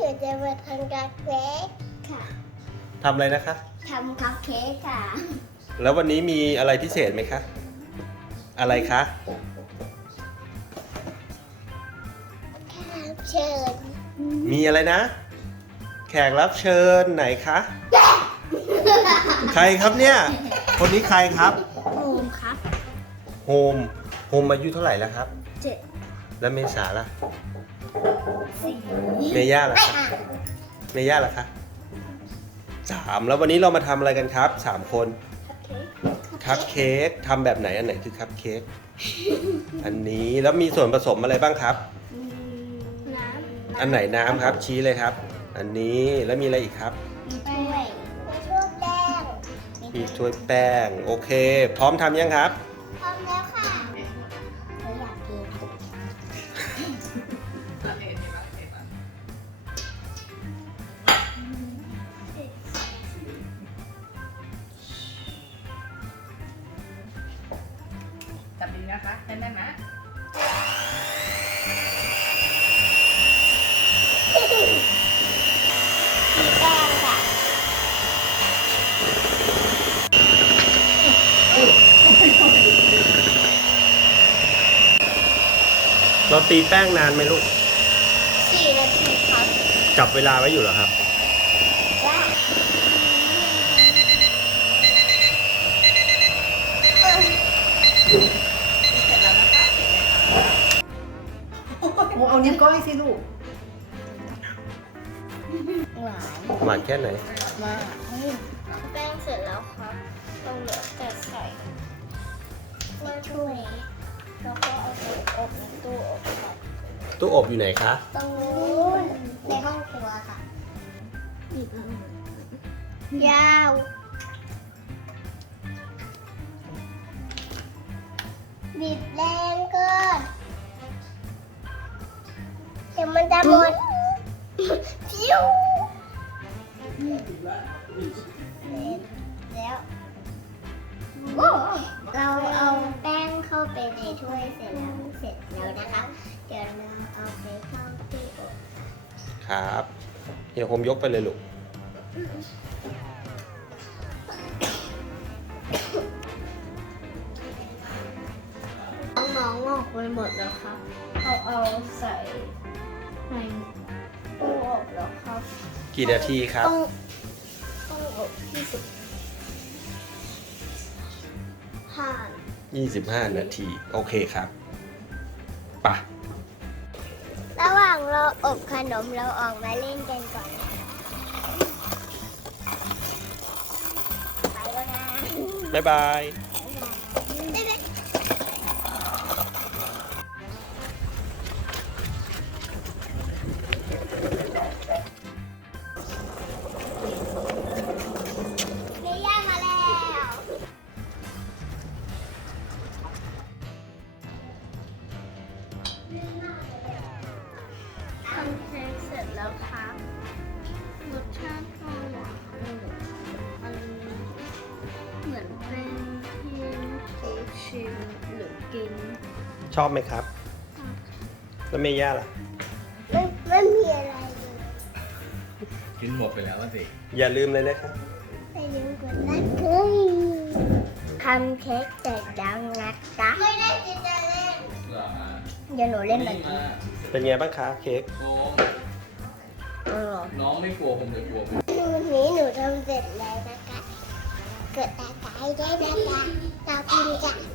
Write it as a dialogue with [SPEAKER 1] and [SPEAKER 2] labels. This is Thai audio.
[SPEAKER 1] นูจะมาทำคัพเค้กค่ะ
[SPEAKER 2] ทำอะไรนะคะ
[SPEAKER 1] ทำคัพเค้กค่ะ
[SPEAKER 2] แล้ววันนี้มีอะไรพิเศษไหมคะ อะไรคะ
[SPEAKER 1] แขกเชิญ
[SPEAKER 2] มีอะไรนะ แขกรับเชิญไหนคะ ใครครับเนี่ย คนนี้ใครครับ
[SPEAKER 1] โฮมครับ
[SPEAKER 2] โฮม โฮมอายุเท่าไหร่แล้วครับ
[SPEAKER 1] 7
[SPEAKER 2] แล้วเมษาล่ะ
[SPEAKER 1] 4
[SPEAKER 2] เมย่าล่ะคะเมย่าล่ะคะ3แล้ววันนี้เรามาทำอะไรกันครับ3คน คัพเค้กทำแบบไหนอันไหนคือคัพเค้ก อันนี้แล้วมีส่วนผสมอะไรบ้างครับ
[SPEAKER 1] น้ำ
[SPEAKER 2] อันไหนน้ำครับชี้เลยครับ อันนี้แล้วมีอะไรอีกครับ
[SPEAKER 1] มีถ้วยแป้ง
[SPEAKER 2] มีถ้วยแป้งโอเค พร้อมทำยังครับ
[SPEAKER 1] พร้อมแล้วค่ะเราอยากกิน
[SPEAKER 3] จับดีนะคะแน่นๆนะ
[SPEAKER 1] มีแป้งค่ะ
[SPEAKER 2] เราตีแป้งนานไหมลูก
[SPEAKER 1] 4 นาทีครับ
[SPEAKER 2] จับเวลาไว้อยู่เหรอครับ
[SPEAKER 1] ว่า
[SPEAKER 3] เสร็จแล้วนะคะโอ้เอานิ้วก้อยสิลูก
[SPEAKER 1] หวาน
[SPEAKER 2] หวานแค่ไหน
[SPEAKER 1] มากแป้งเสร็จแล้วครับเราเหลือแต่ใส่มาถ้วยแล้วก็เอาไปอบในตู้อบครับ
[SPEAKER 2] ตู้อบอยู่ไหนคะ
[SPEAKER 1] ตรงนู้นในห้องครัวค่ะยาวบีบแรงเกินเดี๋ยวมันจะหมดฟิวแล้วโอ้เราเอาแป้งเข้าไปในถ้วยเสร็จแล้วนะคะ เดี๋ยวเราเอาไปเข้าตู้อบ
[SPEAKER 2] ครับเดี๋ยวผมยกไปเลยลูก
[SPEAKER 1] น้องๆออกไปหมดแล้วครับเขาเอาใส่ในตู้อบแล้วครับ
[SPEAKER 2] กี่นาทีครับ
[SPEAKER 1] ต้องอบ
[SPEAKER 2] 25 นาที โอเคครับไป่ะ
[SPEAKER 1] ระหว่างเราอบขนมเราออกมาเล่นกันก่อนนะไปแล้วนะ
[SPEAKER 2] บ๊ายบาย
[SPEAKER 1] บ๊ายบายเมย่ามาแล้วทำเค้กเสร็จแล้วครับรสชาติก็หวานมันเหมือนเป็นที่ฟูชิมหรือกิน
[SPEAKER 2] ชอบไหมครับ แล้วเมย่าล่ะ
[SPEAKER 1] ไม่มีอะไรเลย
[SPEAKER 4] กินหมดไปแล้วสิ
[SPEAKER 2] อย่าลืมเลยนะครับ
[SPEAKER 1] ไม่ลืมกดไลค์ทำเค้กเสร็จแล้วนะคะไม่ได้จินจะเล่น
[SPEAKER 4] เหรอฮะ
[SPEAKER 1] เดี๋ยวหนูเล่นแบบนี้
[SPEAKER 2] เป็นไงบ้างคะเค้ก
[SPEAKER 4] น้องไม่กลัวผมจะกลัวไหม
[SPEAKER 1] นี้หนูทำเสร็จแล้วนะคะเกิดตาตายได้นะคะตาพิมพ์กัน